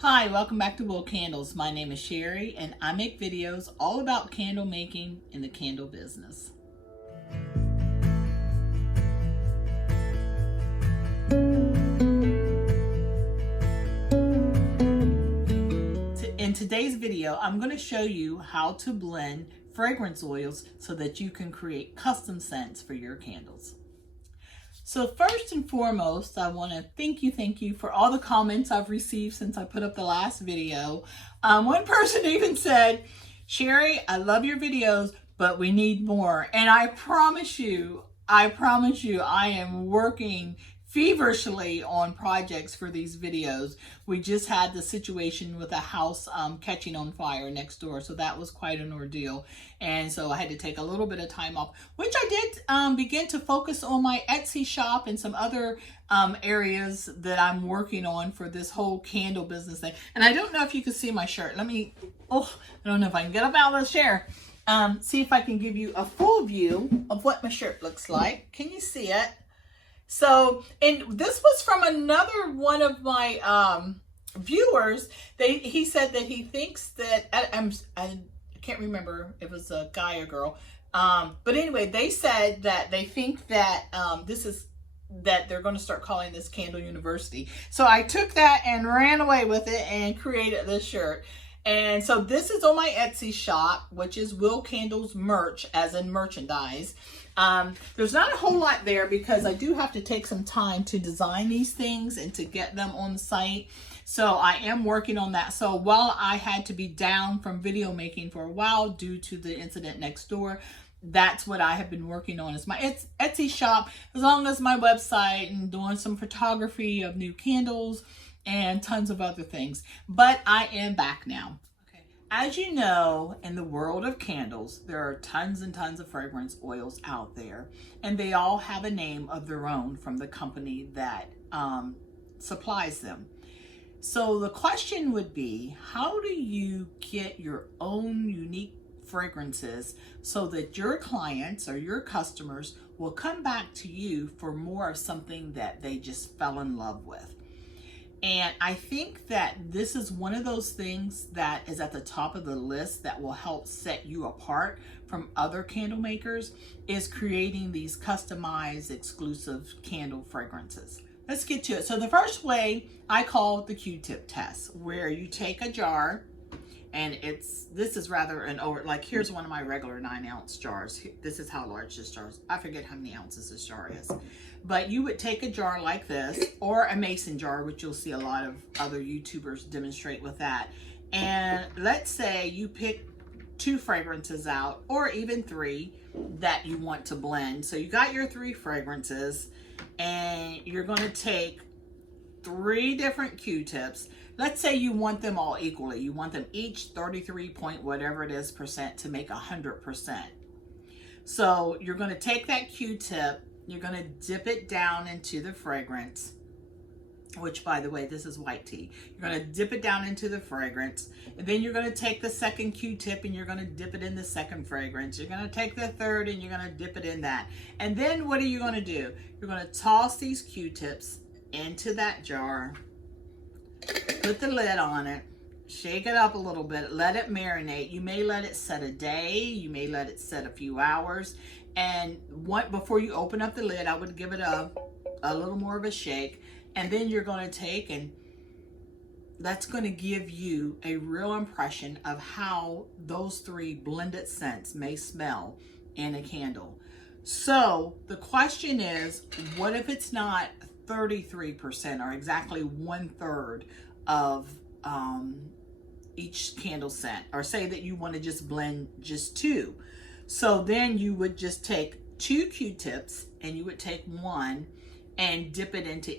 Hi, welcome back to Will Candles. My name is Sherry and I make videos all about candle making in the candle business. In today's video, I'm going to show you how to blend fragrance oils so that you can create custom scents for your candles. So first and foremost, I want to thank you for all the comments I've received since I put up the last video. One person even said, Sherry, I love your videos, but we need more. And I promise you, I am working feverishly on projects for these videos. We just had the situation with a house catching on fire next door, so that was quite an ordeal, and so I had to take a little bit of time off, which I did begin to focus on my Etsy shop and some other areas that I'm working on for this whole candle business thing. And I don't know if you can see my shirt. I don't know if I can get up out of the chair. See if I can give you a full view of what my shirt looks like. Can you see it? So, and this was from another one of my viewers. He said that he thinks that, I can't remember if it was a guy or girl, but anyway, they said that they think that that they're going to start calling this Candle University. So I took that and ran away with it and created this shirt. And so this is on my Etsy shop, which is Will Candles merch, as in merchandise. There's not a whole lot there because I do have to take some time to design these things and to get them on the site. So I am working on that. So while I had to be down from video making for a while due to the incident next door, that's what I have been working on, is my Etsy shop, as long as my website, and doing some photography of new candles and tons of other things. But I am back now. Okay. As you know, in the world of candles, there are tons and tons of fragrance oils out there, and they all have a name of their own from the company that supplies them. So the question would be, how do you get your own unique fragrances so that your clients or your customers will come back to you for more of something that they just fell in love with? And I think that this is one of those things that is at the top of the list that will help set you apart from other candle makers, is creating these customized exclusive candle fragrances. Let's get to it. So the first way I call the Q-tip test, where you take a jar, and this is rather an over, like here's one of my regular 9-ounce jars. This is how large this jar is. I forget how many ounces this jar is. But you would take a jar like this, or a mason jar, which you'll see a lot of other YouTubers demonstrate with that. And let's say you pick 2 fragrances out, or even 3 that you want to blend. So you got your 3 fragrances, and you're going to take 3 different Q-tips. Let's say you want them all equally. You want them each 33 point whatever it is percent to make 100%. So you're going to take that Q-tip, you're going to dip it down into the fragrance, which, by the way, this is white tea. You're going to dip it down into the fragrance, and then you're going to take the second Q-tip and you're going to dip it in the second fragrance. You're going to take the third and you're going to dip it in that. And then what are you going to do? You're going to toss these Q-tips into that jar, put the lid on it, shake it up a little bit, let it marinate. You may let it set a day, you may let it set a few hours, and before you open up the lid, I would give it a little more of a shake. And then you're going to take, and that's going to give you a real impression of how those 3 blended scents may smell in a candle. So the question is, what if it's not 33% or exactly 1/3 of each candle scent? Or say that you want to just blend just 2. So then you would just take 2 Q-tips and you would take 1 and dip it into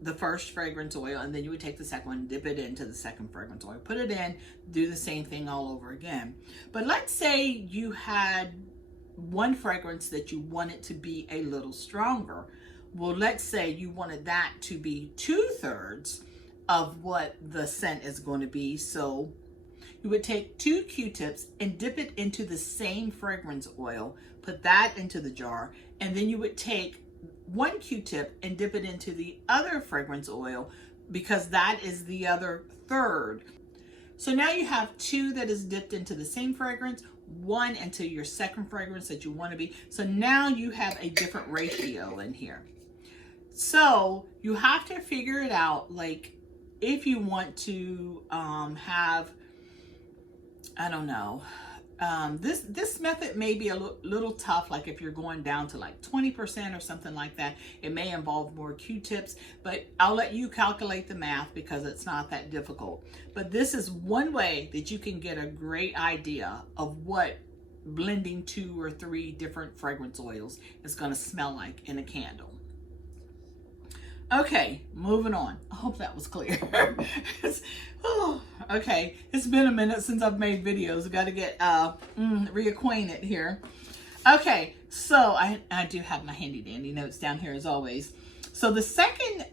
the first fragrance oil, and then you would take the second one, dip it into the second fragrance oil, put it in, do the same thing all over again. But let's say you had one fragrance that you wanted to be a little stronger. Well, let's say you wanted that to be 2/3 of what the scent is going to be. So you would take 2 Q-tips and dip it into the same fragrance oil, put that into the jar, and then you would take 1 Q-tip and dip it into the other fragrance oil, because that is the other third. So now you have 2 that is dipped into the same fragrance, 1 into your second fragrance that you want to be. So now you have a different ratio in here. So you have to figure it out, like if you want to have, I don't know, this method may be a little tough, like if you're going down to like 20% or something like that. It may involve more Q-tips, but I'll let you calculate the math because it's not that difficult. But this is one way that you can get a great idea of what blending 2 or 3 different fragrance oils is going to smell like in a candle. Okay, moving on. I hope that was clear. Okay, it's been a minute since I've made videos. I've got to get reacquainted here. Okay, so I do have my handy dandy notes down here as always. So the second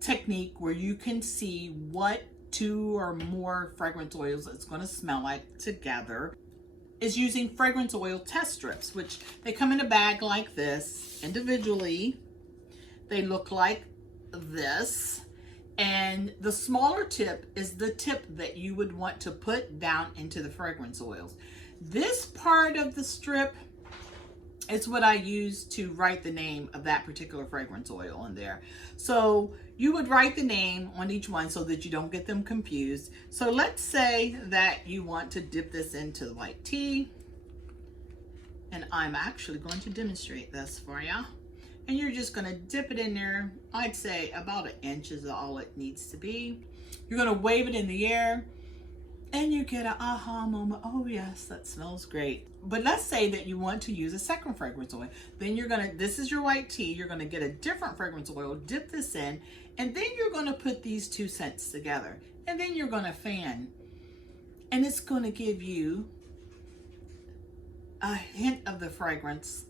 technique where you can see what 2 or more fragrance oils it's going to smell like together is using fragrance oil test strips, which they come in a bag like this individually. They look like this, and the smaller tip is the tip that you would want to put down into the fragrance oils. This part of the strip is what I use to write the name of that particular fragrance oil in there. So you would write the name on each one so that you don't get them confused. So let's say that you want to dip this into white tea, and I'm actually going to demonstrate this for you. And you're just going to dip it in there. I'd say about 1 inch is all it needs to be. You're going to wave it in the air and you get an aha moment. Oh yes, that smells great. But let's say that you want to use a second fragrance oil. Then you're going to, this is your white tea. You're going to get a different fragrance oil, dip this in, and then you're going to put these 2 scents together. And then you're going to fan. And it's going to give you a hint of the fragrance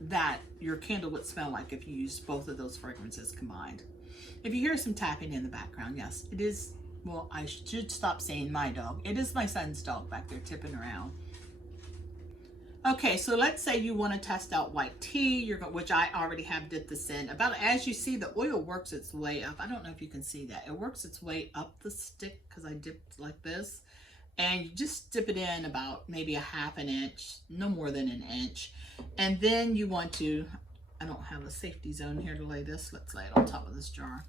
that your candle would smell like if you used both of those fragrances combined. If you hear some tapping in the background, yes, it is, well, I should stop saying my dog. It is my son's dog back there tipping around. Okay, so let's say you want to test out white tea, which I already have dipped this in. About as you see, the oil works its way up. I don't know if you can see that. It works its way up the stick because I dipped like this. And you just dip it in about maybe 1/2 inch, no more than 1 inch. And then you want to, I don't have a safety zone here to lay this. Let's lay it on top of this jar.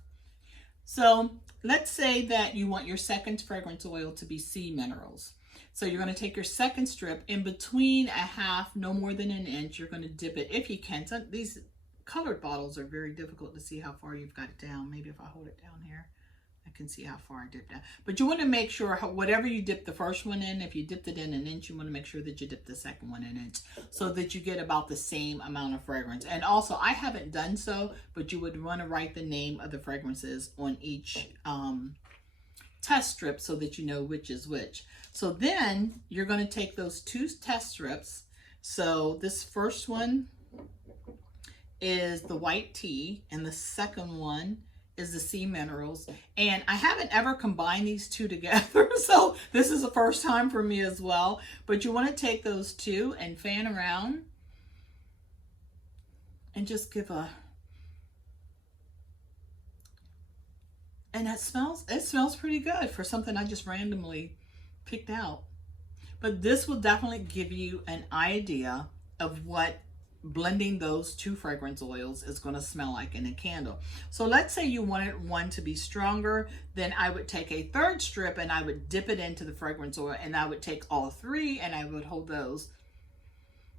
So let's say that you want your second fragrance oil to be sea minerals. So you're going to take your second strip in between 1/2, no more than 1 inch. You're going to dip it if you can. So these colored bottles are very difficult to see how far you've got it down. Maybe if I hold it down here, I can see how far I dipped down. But you want to make sure whatever you dip the first one in, if you dipped it in 1 inch, you want to make sure that you dip the second one in 1 inch so that you get about the same amount of fragrance. And also, I haven't done so, but you would want to write the name of the fragrances on each test strip so that you know which is which. So then you're going to take those 2 test strips. So this first one is the white tea, and the second one is the sea minerals. And I haven't ever combined these 2 together, so this is the first time for me as well. But you want to take those 2 and fan around and just give a, and it smells pretty good for something I just randomly picked out. But this will definitely give you an idea of what blending those 2 fragrance oils is going to smell like in a candle. So let's say you wanted one to be stronger, then I would take a 3rd strip and I would dip it into the fragrance oil, and I would take all 3 and I would hold those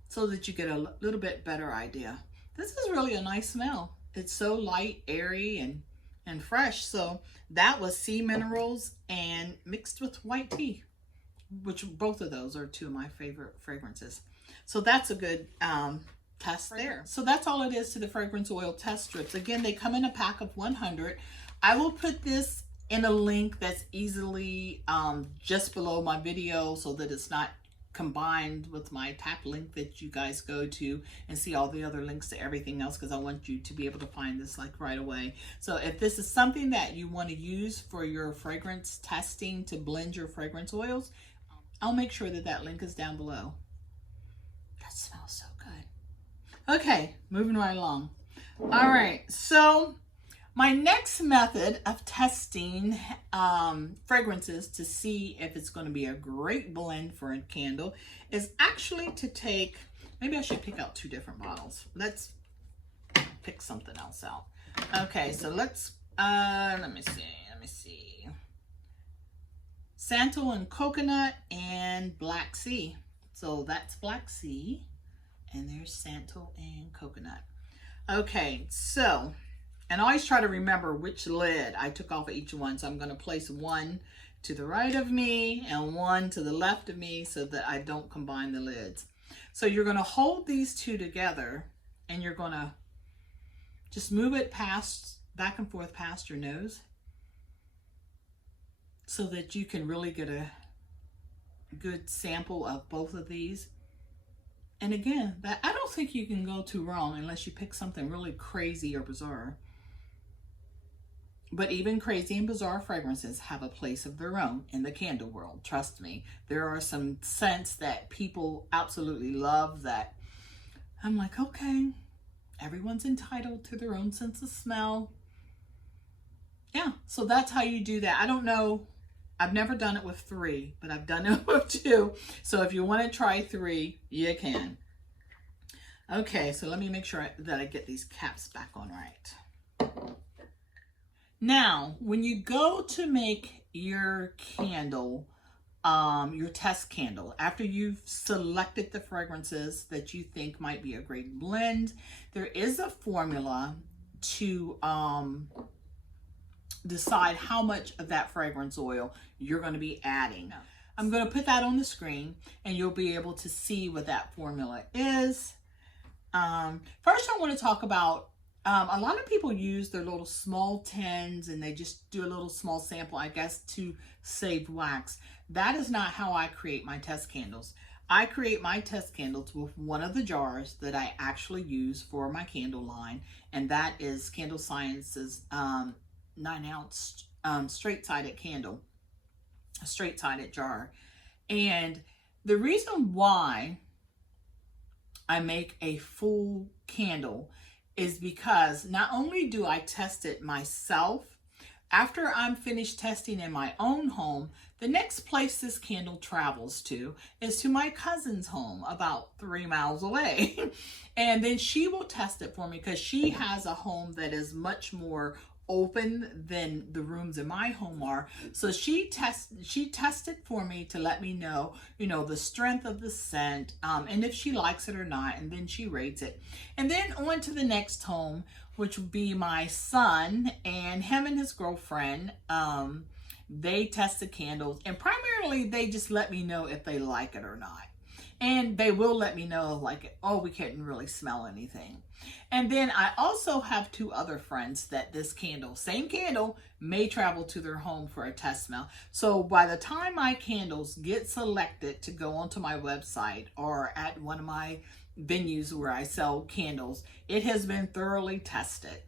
so that you get a little bit better idea. This is really a nice smell. It's so light, airy, and fresh. So that was sea minerals and mixed with white tea, which both of those are 2 of my favorite fragrances. So that's a good test there. So that's all it is to the fragrance oil test strips. Again, they come in a pack of 100. I will put this in a link that's easily just below my video so that it's not combined with my tap link that you guys go to and see all the other links to everything else, because I want you to be able to find this like right away. So if this is something that you want to use for your fragrance testing to blend your fragrance oils, I'll make sure that that link is down below. That smells so good. Okay, moving right along. All right, so My next method of testing fragrances to see if it's going to be a great blend for a candle is actually to take, maybe I should pick out 2 different bottles. Let's pick something else out. Okay, so let's, let me see. Santal and coconut and black sea. So that's black sea, and there's santal and coconut. Okay, so, and I always try to remember which lid I took off of each one. So I'm going to place one to the right of me and one to the left of me so that I don't combine the lids. So you're going to hold these 2 together, and you're going to just move it back and forth past your nose so that you can really get a good sample of both of these. And again, I don't think you can go too wrong unless you pick something really crazy or bizarre. But even crazy and bizarre fragrances have a place of their own in the candle world. Trust me, there are some scents that people absolutely love that I'm like, okay, everyone's entitled to their own sense of smell. Yeah, so that's how you do that. I don't know. I've never done it with 3, but I've done it with 2. So if you want to try 3, you can. Okay, so let me make sure that I get these caps back on right. Now, when you go to make your candle, your test candle, after you've selected the fragrances that you think might be a great blend, there is a formula to decide how much of that fragrance oil you're going to be adding. I'm going to put that on the screen, and you'll be able to see what that formula is. First, I want to talk about a lot of people use their little small tins, and they just do a little small sample, I guess, to save wax. That is not how I create my test candles. I create my test candles with one of the jars that I actually use for my candle line, and that is Candle Science's 9-ounce straight-sided candle, a straight-sided jar. And the reason why I make a full candle is because not only do I test it myself, after I'm finished testing in my own home, the next place this candle travels to is to my cousin's home about 3 miles away. And then she will test it for me because she has a home that is much more open than the rooms in my home are. So she tested for me to let me know, the strength of the scent, and if she likes it or not, and then she rates it. And then on to the next home, which would be my son, and him and his girlfriend. They test the candles, and primarily they just let me know if they like it or not. And they will let me know, like, oh, we couldn't really smell anything. And then I also have 2 other friends that this candle, same candle, may travel to their home for a test smell. So by the time my candles get selected to go onto my website or at one of my venues where I sell candles, it has been thoroughly tested.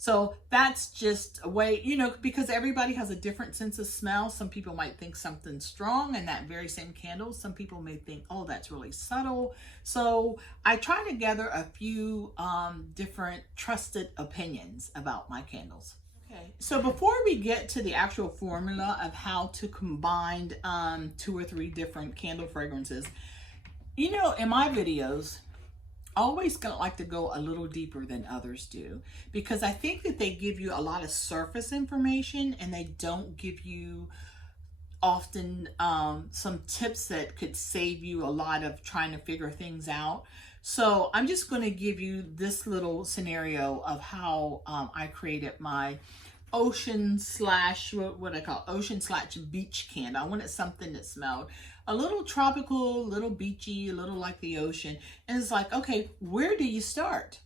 So that's just a way, because everybody has a different sense of smell. Some people might think something strong in that very same candle. Some people may think, oh, that's really subtle. So I try to gather a few different trusted opinions about my candles. Okay, so before we get to the actual formula of how to combine 2 or 3 different candle fragrances, in my videos, I always like to go a little deeper than others do, because I think that they give you a lot of surface information and they don't give you often some tips that could save you a lot of trying to figure things out. So I'm just going to give you this little scenario of how I created my ocean slash beach candle. I wanted something that smelled a little tropical, a little beachy, a little like the ocean. And it's like, okay, where do you start?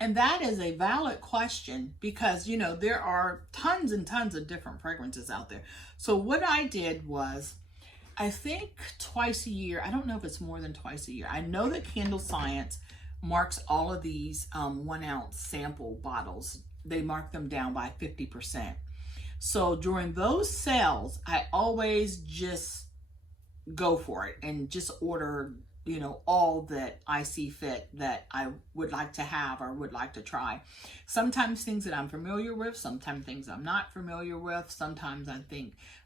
And that is a valid question because, there are tons and tons of different fragrances out there. So what I did was, I think twice a year, I don't know if it's more than twice a year, I know that Candle Science marks all of these 1-ounce sample bottles. They mark them down by 50%. So during those sales, I always just go for it and just order, you know, all that I see fit that I would like to have or would like to try. Sometimes things that I'm familiar with, sometimes things I'm not familiar with. Sometimes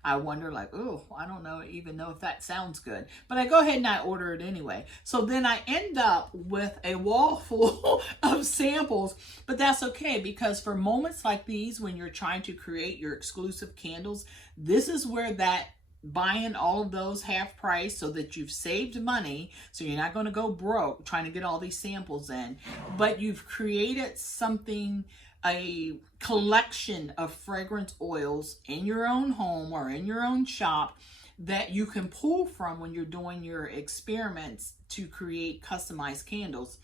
I wonder like, oh, I don't even know if that sounds good. But I go ahead and I order it anyway. So then I end up with a wall full of samples, but that's okay, because for moments like these, when you're trying to create your exclusive candles, this is where that buying all of those half price, so that you've saved money, so you're not going to go broke trying to get all these samples in, but you've created something, a collection of fragrance oils in your own home or in your own shop that you can pull from when you're doing your experiments to create customized candles.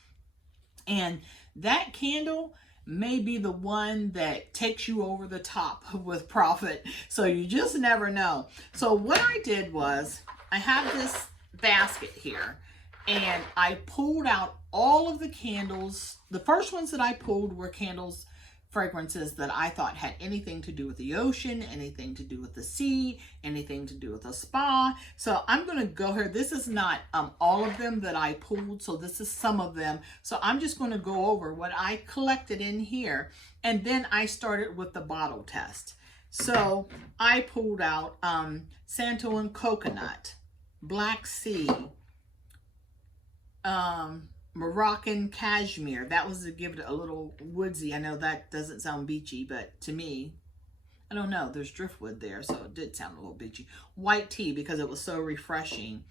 And that candle may be the one that takes you over the top with profit. So you just never know. So what I did was, I have this basket here, and I pulled out all of the candles. The first ones that I pulled were fragrances that I thought had anything to do with the ocean, anything to do with the sea, anything to do with a spa. So I'm going to go here. This is not all of them that I pulled, so this is some of them. So I'm just going to go over what I collected in here, and then I started with the bottle test. So I pulled out Santal and Coconut, Black Sea, Moroccan Cashmere. That was to give it a little woodsy. I know that doesn't sound beachy, but to me, I don't know, there's driftwood there, so it did sound a little beachy. White tea, because it was so refreshing.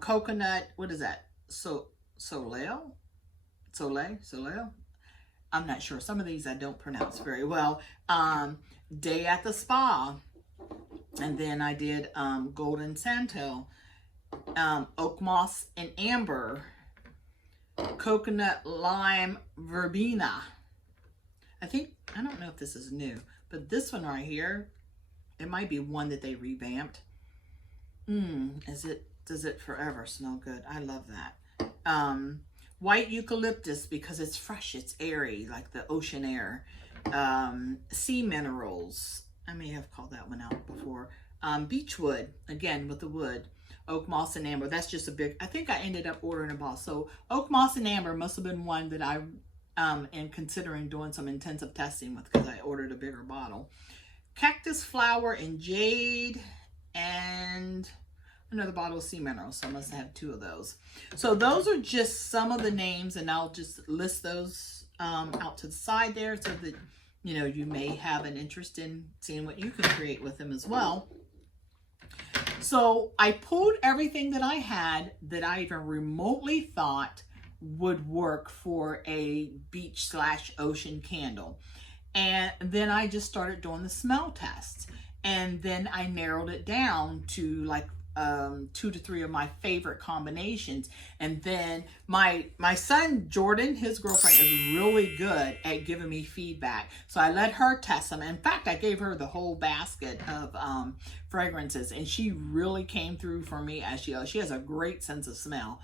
Coconut, what is that? Soleil? I'm not sure. Some of these I don't pronounce very well. Day at the Spa. And then I did Golden Santal, Oak Moss and Amber, Coconut Lime Verbena. I don't know if this is new, but this one right here, it might be one that they revamped. Does it forever smell good? I love that. White Eucalyptus, because it's fresh, it's airy, like the ocean air. Sea Minerals, I may have called that one out before. Beechwood, again with the wood. Oak Moss and Amber, that's just a big, I think I ended up ordering a bottle. So Oak Moss and Amber must have been one that I am considering doing some intensive testing with, because I ordered a bigger bottle. Cactus Flower and Jade, and another bottle of Sea Minerals, so I must have 2 of those. So those are just some of the names, and I'll just list those out to the side there, so that you may have an interest in seeing what you can create with them as well. So I pulled everything that I had that I even remotely thought would work for a beach/ocean candle. And then I just started doing the smell tests. And then I narrowed it down to like 2 to 3 of my favorite combinations. And then my son Jordan, his girlfriend, is really good at giving me feedback, so I let her test them. In fact, I gave her the whole basket of fragrances, and she really came through for me, as she has a great sense of smell.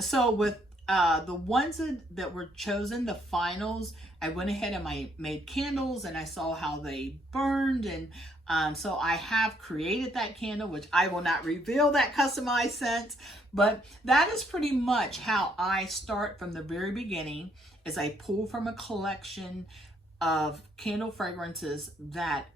So with the ones that were chosen, the finals, I went ahead and I made candles, and I saw how they burned, and so I have created that candle, which I will not reveal that customized scent, but that is pretty much how I start from the very beginning, is I pull from a collection of candle fragrances that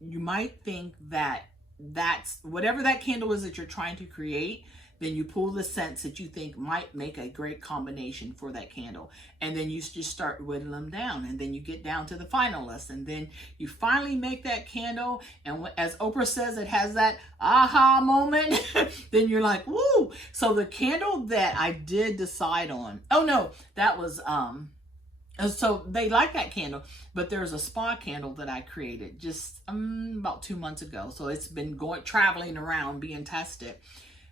you might think that's whatever that candle is that you're trying to create. Then you pull the scents that you think might make a great combination for that candle. And then you just start whittling them down. And then you get down to the finalists. And then you finally make that candle. And as Oprah says, it has that aha moment. Then you're like, woo! So the candle that I did decide on, oh no, that was, so they like that candle, but there's a spa candle that I created just about 2 months ago. So it's been traveling around being tested.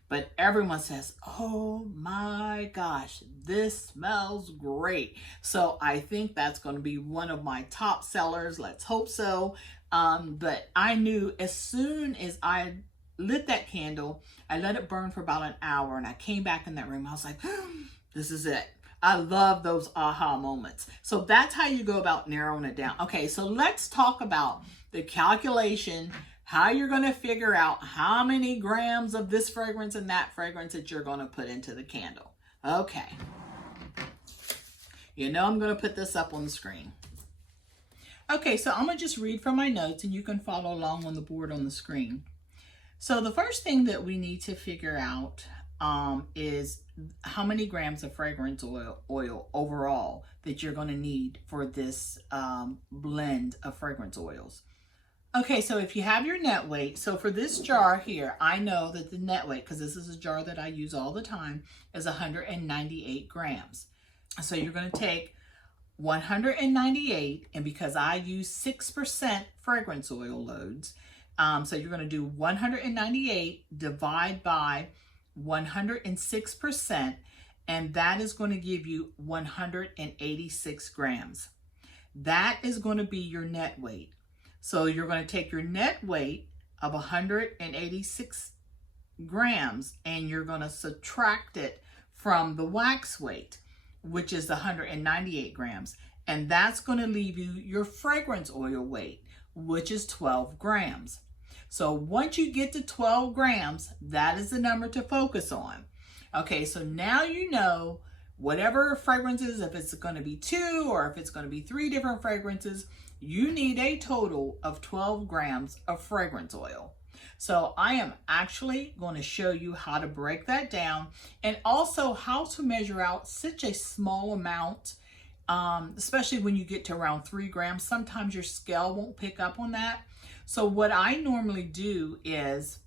But everyone says, oh my gosh, this smells great. So I think that's going to be one of my top sellers. Let's hope so. But I knew as soon as I lit that candle, I let it burn for about an hour, and I came back in that room. I was like, this is it. I love those aha moments. So that's how you go about narrowing it down. Okay, so let's talk about the calculation, how you're going to figure out how many grams of this fragrance and that fragrance that you're going to put into the candle. Okay. You know I'm going to put this up on the screen. Okay, so I'm going to just read from my notes and you can follow along on the board on the screen. So the first thing that we need to figure out is how many grams of fragrance oil overall that you're going to need for this blend of fragrance oils. Okay, so if you have your net weight, so for this jar here, I know that the net weight, because this is a jar that I use all the time, is 198 grams. So you're going to take 198, and because I use 6% fragrance oil loads, so you're going to do 198 divide by 106%, and that is going to give you 186 grams. That is going to be your net weight. So you're going to take your net weight of 186 grams and you're going to subtract it from the wax weight, which is 198 grams. And that's going to leave you your fragrance oil weight, which is 12 grams. So once you get to 12 grams, that is the number to focus on. Okay, so now you know whatever fragrances, if it's going to be 2 or if it's going to be 3 different fragrances, you need a total of 12 grams of fragrance oil. So I am actually going to show you how to break that down and also how to measure out such a small amount, especially when you get to around 3 grams. Sometimes your scale won't pick up on that. So what I normally do is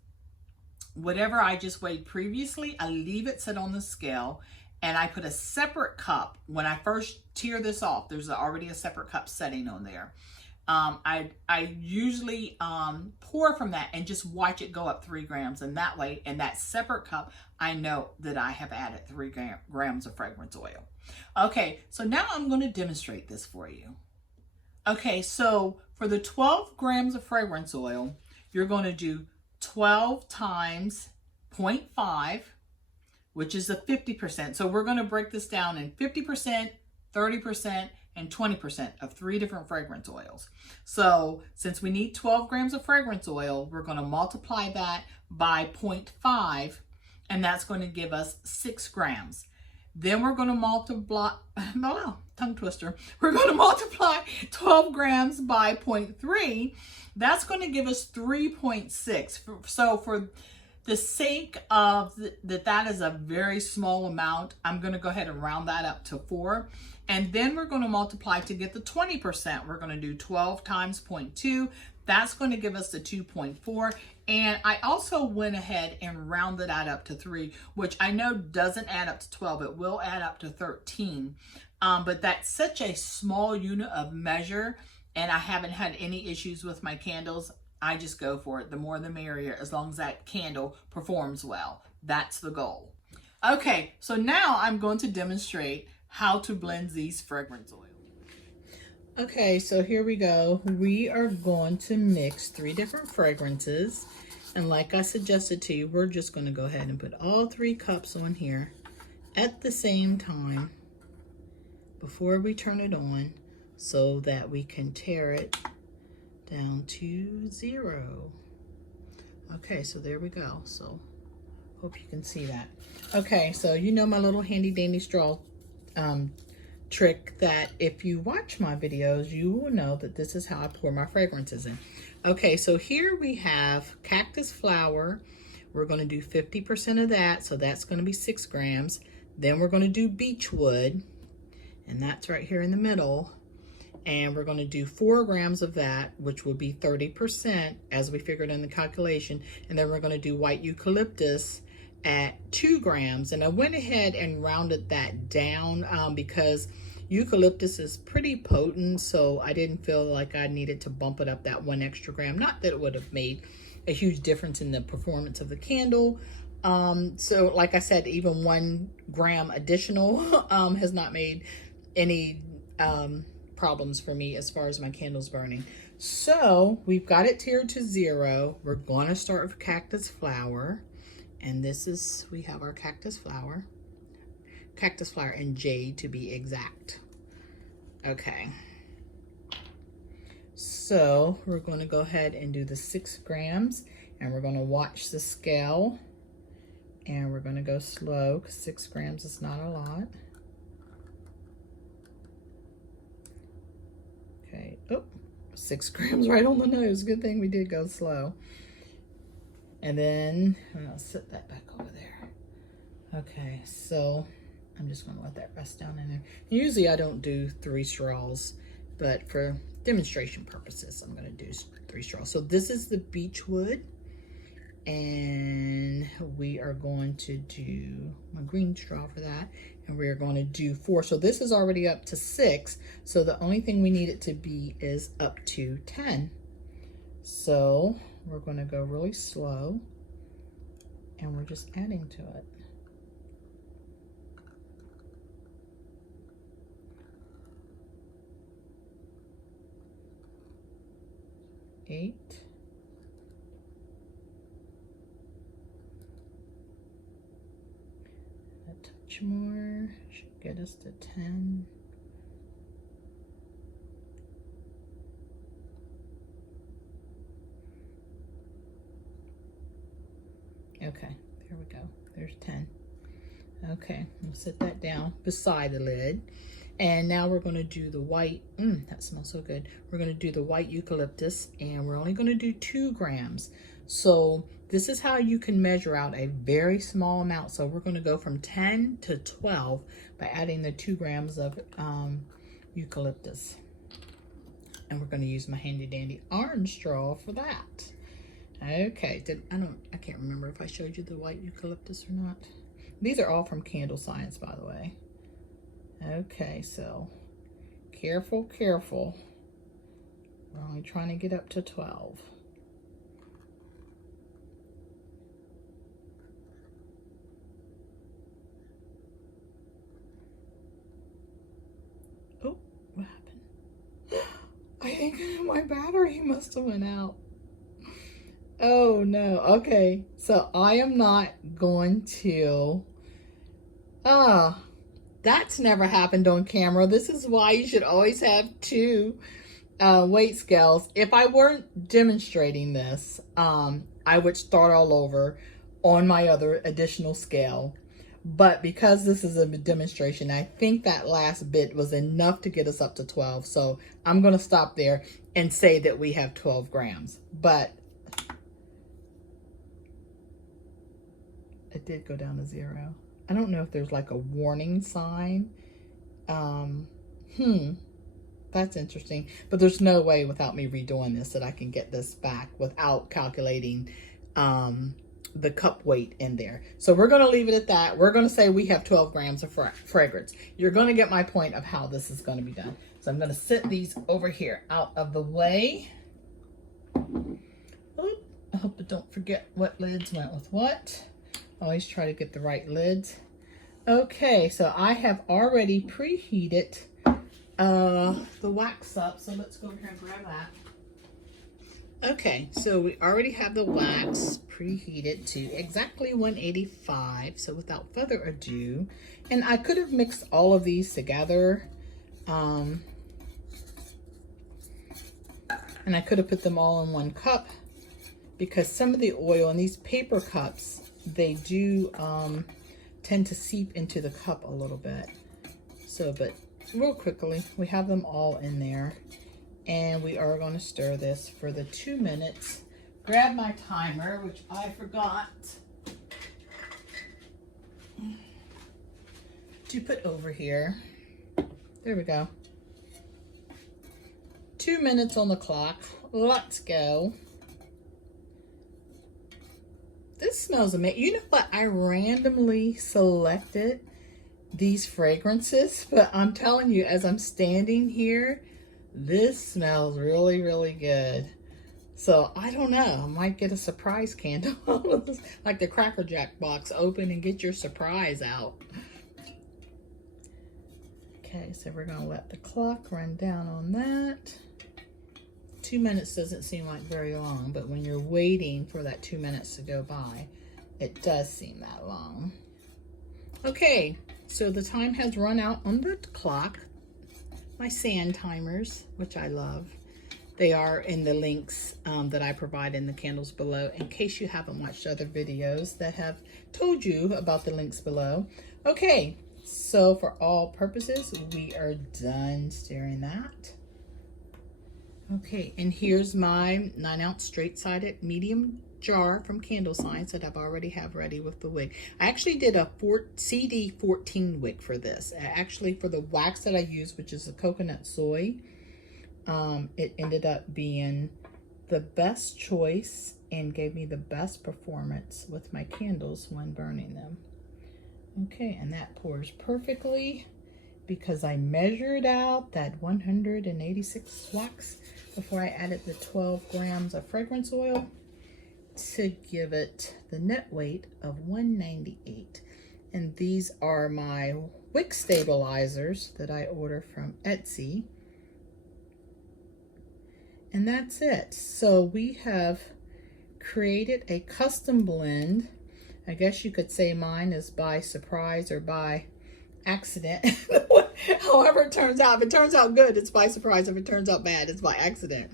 whatever I just weighed previously, I leave it sit on the scale and I put a separate cup. When I first tear this off, there's already a separate cup setting on there. I usually pour from that and just watch it go up 3 grams. And that way, in that separate cup, I know that I have added 3 grams of fragrance oil. Okay, so now I'm going to demonstrate this for you. Okay, so for the 12 grams of fragrance oil, you're going to do 12 times 0.5, which is a 50%. So we're going to break this down in 50%, 30%, and 20% of 3 different fragrance oils. So since we need 12 grams of fragrance oil, we're going to multiply that by 0.5, and that's going to give us 6 grams. Then we're going to multiply, tongue twister. We're going to multiply 12 grams by 0.3. That's going to give us 3.6. So for the sake of that is a very small amount, I'm going to go ahead and round that up to 4. And then we're going to multiply to get the 20%. We're going to do 12 times 0.2. That's going to give us the 2.4. And I also went ahead and rounded that up to 3, which I know doesn't add up to 12. It will add up to 13. But that's such a small unit of measure, and I haven't had any issues with my candles. I just go for it. The more the merrier, as long as that candle performs well. That's the goal. Okay, so now I'm going to demonstrate how to blend these fragrance oils. Okay, so here we go. We are going to mix 3 different fragrances. And like I suggested to you, we're just going to go ahead and put all 3 cups on here at the same time before we turn it on so that we can tear it down to 0. Okay, so there we go. So hope you can see that. Okay, so you know my little handy dandy straw trick that if you watch my videos, you will know that this is how I pour my fragrances in. Okay, so here we have cactus flower. We're going to do 50% of that, so that's going to be 6 grams. Then we're going to do beechwood, and that's right here in the middle. And we're going to do 4 grams of that, which will be 30% as we figured in the calculation. And then we're going to do white eucalyptus at 2 grams. And I went ahead and rounded that down because eucalyptus is pretty potent, so I didn't feel like I needed to bump it up that 1 extra gram. Not that it would have made a huge difference in the performance of the candle. So like I said, even 1 gram additional has not made any problems for me as far as my candles burning. So we've got it tiered to 0. We're going to start with cactus flower. And this is, we have our cactus flower and jade to be exact. Okay. So we're going to go ahead and do the 6 grams, and we're going to watch the scale, and we're going to go slow because 6 grams is not a lot. Okay, oh, 6 grams right on the nose. Good thing we did go slow. And then I'm going to set that back over there. Okay, so I'm just going to let that rest down in there. Usually I don't do 3 straws, but for demonstration purposes, I'm going to do 3 straws. So this is the beech wood, and we are going to do my green straw for that, and we're going to do 4. So this is already up to 6. So the only thing we need it to be is up to 10. So we're going to go really slow, and we're just adding to it. 8. A touch more should get us to 10. Okay, there we go. There's 10. Okay, we'll set that down beside the lid. And now we're going to do the white, that smells so good. We're going to do the white eucalyptus, and we're only going to do 2 grams. So this is how you can measure out a very small amount. So we're going to go from 10 to 12 by adding the 2 grams of eucalyptus. And we're going to use my handy dandy orange straw for that. Okay, I can't remember if I showed you the white eucalyptus or not. These are all from Candle Science, by the way. Okay, so careful, careful. We're only trying to get up to 12. Oh, what happened? I think my battery must have went out. Oh no, okay. So I am not going to, that's never happened on camera. This is why you should always have 2 weight scales. If I weren't demonstrating this, I would start all over on my other additional scale. But because this is a demonstration, I think that last bit was enough to get us up to 12. So I'm going to stop there and say that we have 12 grams. But it did go down to 0. I don't know if there's like a warning sign. That's interesting. But there's no way without me redoing this that I can get this back without calculating the cup weight in there. So we're going to leave it at that. We're going to say we have 12 grams of fragrance. You're going to get my point of how this is going to be done. So I'm going to set these over here out of the way. Oop, I hope I don't forget what lids went with what. Always try to get the right lids. Okay, so I have already preheated the wax up, so let's go over here and grab that. Okay, so we already have the wax preheated to exactly 185. So without further ado, and I could have mixed all of these together, and I could have put them all in 1 cup, because some of the oil in these paper cups, they do tend to seep into the cup a little bit. So, but real quickly, we have them all in there, and we are going to stir this for the 2 minutes. Grab my timer, which I forgot to put over here. There we go. 2 minutes on the clock. Let's go. This smells amazing. You know what? I randomly selected these fragrances, but I'm telling you, as I'm standing here, this smells really, really good. So I don't know. I might get a surprise candle. Like the Cracker Jack box. Open and get your surprise out. Okay, so we're going to let the clock run down on that. 2 minutes doesn't seem like very long, but when you're waiting for that 2 minutes to go by, it does seem that long. Okay, so the time has run out on the clock. My sand timers, which I love. They are in the links that I provide in the candles below, in case you haven't watched other videos that have told you about the links below. Okay, so for all purposes, we are done stirring that. Okay, and here's my 9-ounce straight-sided medium jar from Candle Science that I've already have ready with the wick. I actually did a CD14 wick for this. Actually, for the wax that I use, which is a coconut soy, it ended up being the best choice and gave me the best performance with my candles when burning them. Okay, and that pours perfectly because I measured out that 186 wax before I added the 12 grams of fragrance oil to give it the net weight of 198. And these are my wick stabilizers that I order from Etsy. And that's it. So we have created a custom blend. I guess you could say mine is by surprise or by accident. However it turns out. If it turns out good, it's by surprise. If it turns out bad, it's by accident.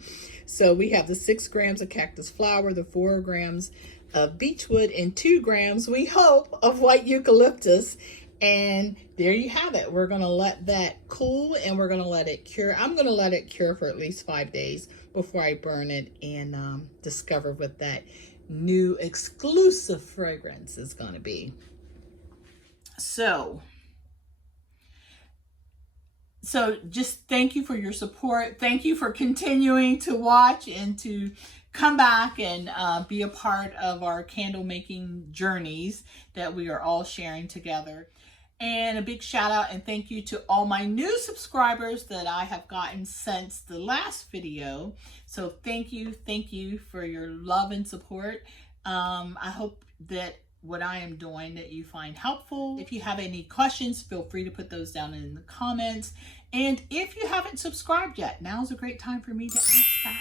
So we have the 6 grams of cactus flower, the 4 grams of beechwood, and 2 grams, we hope, of white eucalyptus. And there you have it. We're going to let that cool and we're going to let it cure. I'm going to let it cure for at least 5 days before I burn it and discover what that new exclusive fragrance is going to be. So just thank you for your support. Thank you for continuing to watch and to come back and be a part of our candle making journeys that we are all sharing together. And a big shout out and thank you to all my new subscribers that I have gotten since the last video. So thank you for your love and support. I hope that what I am doing that you find helpful. If you have any questions, feel free to put those down in the comments. And if you haven't subscribed yet, now's a great time for me to ask that.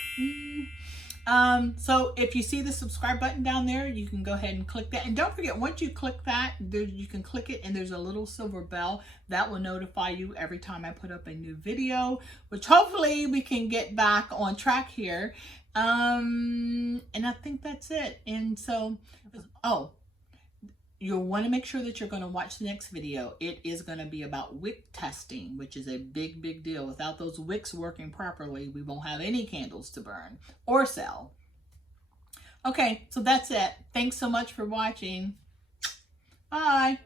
So if you see the subscribe button down there, you can go ahead and click that. And don't forget, once you click that, you can click it and there's a little silver bell that will notify you every time I put up a new video, which hopefully we can get back on track here. And I think that's it. And so, you'll want to make sure that you're going to watch the next video. It is going to be about wick testing, which is a big deal. Without those wicks working properly, we won't have any candles to burn or sell. Okay, so that's it. Thanks so much for watching. Bye.